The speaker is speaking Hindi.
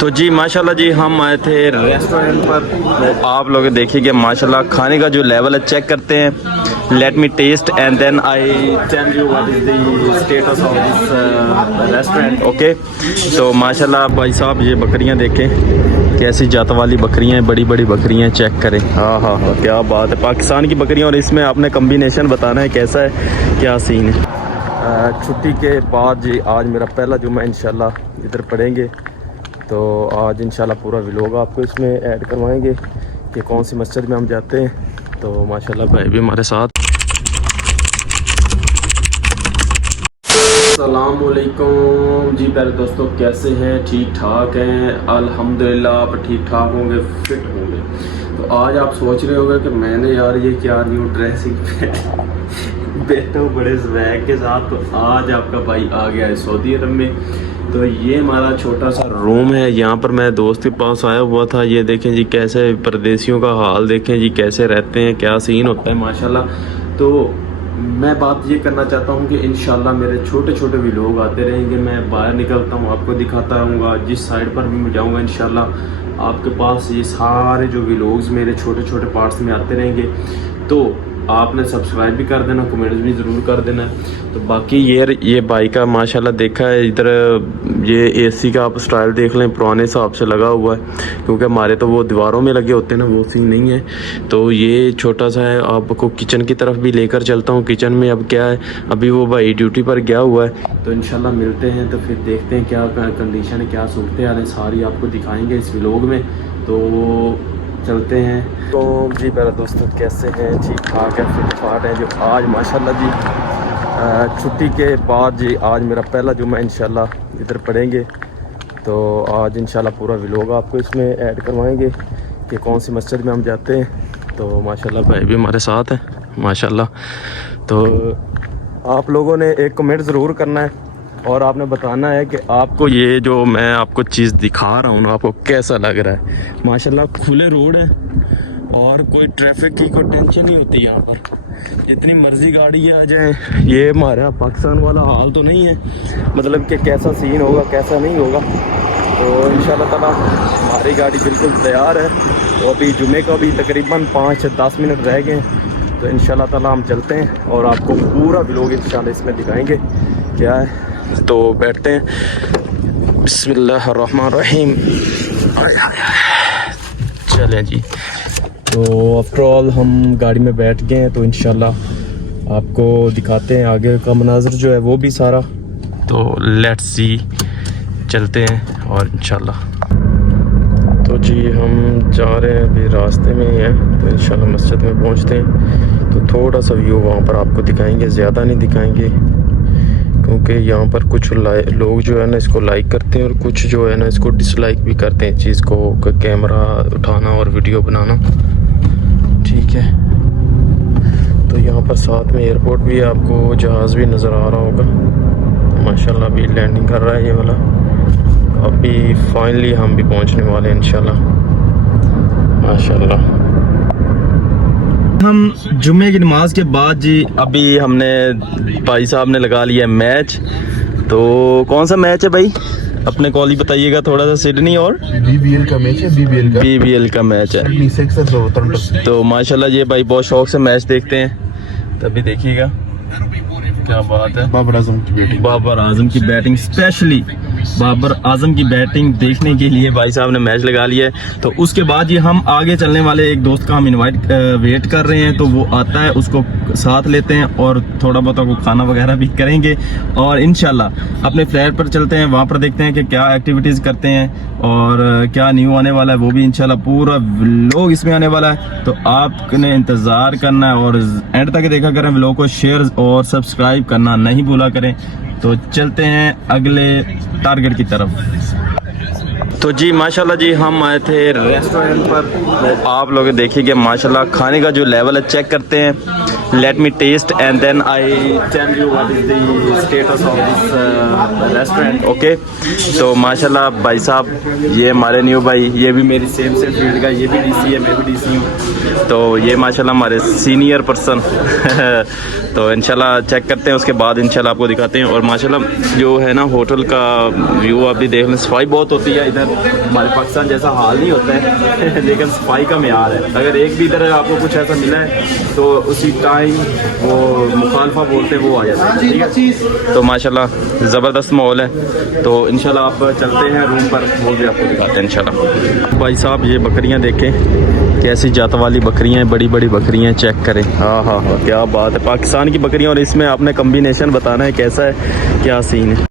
तो जी माशाल्लाह जी हम आए थे रेस्टोरेंट पर। तो आप लोग देखिए माशाल्लाह खाने का जो लेवल है चेक करते हैं। Let me test and then I tell you what is the status of this restaurant. Okay तो माशाल्लाह भाई साहब ये बकरियां देखें कैसी जात वाली बकरियां हैं, बड़ी बड़ी बकरियां चेक करें। हाँ हाँ हाँ क्या बात है, पाकिस्तान की बकरियां और इसमें आपने कम्बिनेशन बताना है कैसा है, क्या सीन है। छुट्टी के बाद जी आज मेरा पहला जुम्मा इंशाल्लाह इधर पढ़ेंगे। तो आज इंशाल्लाह पूरा व्लॉग आपको इसमें ऐड करवाएंगे कि कौन सी मस्जिद में हम जाते हैं। तो माशाल्लाह भाई भी हमारे साथ। अस्सलामुअलैकुम जी प्यारे दोस्तों, कैसे हैं? ठीक ठाक हैं अल्हम्दुलिल्लाह। आप ठीक ठाक होंगे, फिट होंगे। तो आज आप सोच रहे होंगे कि मैंने यार ये क्या न्यू ड्रेसिंग बैठा हूँ बड़े स्वैग के साथ। तो आज आपका भाई आ गया है सऊदी अरब में। तो ये हमारा छोटा सा रूम है, यहाँ पर मैं दोस्त के पास आया हुआ था। ये देखें जी कैसे परदेसियों का हाल देखें जी, कैसे रहते हैं, क्या सीन होता है माशाल्लाह। तो मैं बात ये करना चाहता हूँ कि इंशाल्लाह मेरे छोटे छोटे व्लॉग आते रहेंगे। मैं बाहर निकलता हूँ आपको दिखाता रहूँगा, जिस साइड पर भी मैं जाऊँगा इंशाल्लाह आपके पास ये सारे जो व्लॉग्स मेरे छोटे छोटे पार्ट्स में आते रहेंगे। तो आपने सब्सक्राइब भी कर देना, कमेंट्स भी ज़रूर कर देना। तो बाकी ये बाइक का माशाल्लाह देखा है इधर, ये एसी का आप स्टाइल देख लें, पुराने हिसाब से लगा हुआ है, क्योंकि हमारे तो वो दीवारों में लगे होते हैं ना, वो सीन नहीं है। तो ये छोटा सा है, आपको किचन की तरफ भी लेकर चलता हूँ। किचन में अब क्या है, अभी वो भाई ड्यूटी पर गया हुआ है। तो इंशाल्लाह मिलते हैं, तो फिर देखते हैं क्या कंडीशन है, क्या सूरत हाल है, सारी आपको दिखाएँगे इस व्लॉग में। तो चलते हैं। तो जी प्यारे दोस्तों कैसे हैं, ठीक ठाक है, फिट फाट है। जो आज माशाल्लाह जी छुट्टी के बाद जी आज मेरा पहला जुम्मा इंशाल्लाह इधर पढ़ेंगे। तो आज इंशाल्लाह पूरा व्लॉग आपको इसमें ऐड करवाएंगे कि कौन सी मस्जिद में हम जाते हैं। तो माशाल्लाह भाई भी हमारे साथ हैं माशाल्लाह। तो आप लोगों ने एक कमेंट ज़रूर करना है और आपने बताना है कि आपको ये जो मैं आपको चीज़ दिखा रहा हूँ ना, आपको कैसा लग रहा है। माशाल्लाह खुले रोड है और कोई ट्रैफिक की कोई टेंशन नहीं होती यहाँ पर, जितनी मर्जी गाड़ी आ जाए। ये हमारा पाकिस्तान वाला हाल तो नहीं है, मतलब कि कैसा सीन होगा कैसा नहीं होगा। तो इंशाल्लाह ताला हमारी गाड़ी बिल्कुल तैयार है। तो अभी जुमे का भी तकरीबन 5 से 10 मिनट रह गए हैं। तो इंशाल्लाह ताला हम चलते हैं और आपको पूरा व्लॉग इंशाल्लाह इसमें दिखाएंगे क्या है। तो बैठते हैं, बिस्मिल्लाहिर्रहमानिर्रहीम। चलें जी। तो आफ्टर ऑल हम गाड़ी में बैठ गए हैं, तो इंशाल्लाह आपको दिखाते हैं आगे का मनाज़र जो है वो भी सारा। तो लेट्स सी, चलते हैं और इंशाल्लाह। तो जी हम जा रहे हैं, अभी रास्ते में ही हैं। तो इंशाल्लाह मस्जिद में पहुंचते हैं तो थोड़ा सा व्यू वहाँ पर आपको दिखाएंगे, ज़्यादा नहीं दिखाएंगे, क्योंकि यहाँ पर कुछ लोग जो है ना इसको लाइक करते हैं और कुछ जो है ना इसको डिसलाइक भी करते हैं चीज़ को, कैमरा उठाना और वीडियो बनाना। ठीक है, तो यहाँ पर साथ में एयरपोर्ट भी है, आपको जहाज़ भी नज़र आ रहा होगा माशाल्लाह। अभी लैंडिंग कर रहा है ये वाला। अभी फाइनली हम भी पहुँचने वाले हैं इंशाल्लाह माशाल्लाह। हम जुम्मे की नमाज के बाद जी अभी हमने भाई साहब ने लगा लिया मैच। तो कौन सा मैच है भाई, अपने कॉल ही बताइएगा थोड़ा सा। सिडनी और बीबीएल का मैच है, बीबीएल का मैच है। तो माशाल्लाह ये भाई बहुत शौक से मैच देखते हैं, तभी देखिएगा क्या बात है। बाबर आजम की बैटिंग स्पेशली बाबर आजम की बैटिंग देखने के लिए भाई साहब ने मैच लगा लिया है। तो उसके बाद ये हम आगे चलने वाले एक दोस्त का हम वेट कर रहे हैं। तो वो आता है, उसको साथ लेते हैं और थोड़ा बहुत को खाना वगैरह भी करेंगे। और इंशाल्लाह अपने फ्लैट पर चलते हैं, वहाँ पर देखते हैं कि क्या एक्टिविटीज़ करते हैं और क्या न्यू आने वाला है, वो भी इंशाल्लाह पूरा व्लॉग इसमें आने वाला है। तो आपने इंतज़ार करना है और एंड तक देखा करें, व्लॉग को शेयर और सब्सक्राइब करना नहीं भूला करें। तो चलते हैं अगले टारगेट की तरफ। तो जी माशाल्लाह जी हम आए थे रेस्टोरेंट पर। तो आप लोग देखिए कि माशाल्लाह खाने का जो लेवल है चेक करते हैं। let me taste and then I tell you what is the status of this restaurant. Okay, तो माशाल्लाह भाई साहब, ये हमारे न्यू भाई, ये भी मेरी सेम फील्ड का, ये भी डीसी है, मैं भी डीसी हूँ। तो ये माशाल्लाह हमारे सीनियर पर्सन तो इंशाल्लाह चेक करते हैं, उसके बाद इंशाल्लाह आपको दिखाते हैं। और माशाल्लाह जो है ना होटल का व्यू आप भी देख लें, सफाई बहुत होती है इधर। हमारे पाकिस्तान जैसा हाल नहीं होता है लेकिन सफाई का मेयार है। अगर एक भी इधर आपको कुछ ऐसा मिला है तो उसी टाइम वो मुखालफा बोलते हैं, वो आ जाता है। ठीक है, तो माशाल्लाह ज़बरदस्त माहौल है। तो इंशाल्लाह आप चलते हैं रूम पर, वो भी आपको दिखाते हैं इंशाल्लाह। भाई साहब ये बकरियां देखें, कैसी जात वाली बकरियां हैं, बड़ी बड़ी बकरियां, चेक करें। हाँ हाँ हाँ, क्या बात है, पाकिस्तान की बकरियां और इसमें आपने कम्बिनेशन बताना है कैसा है, क्या सीन है।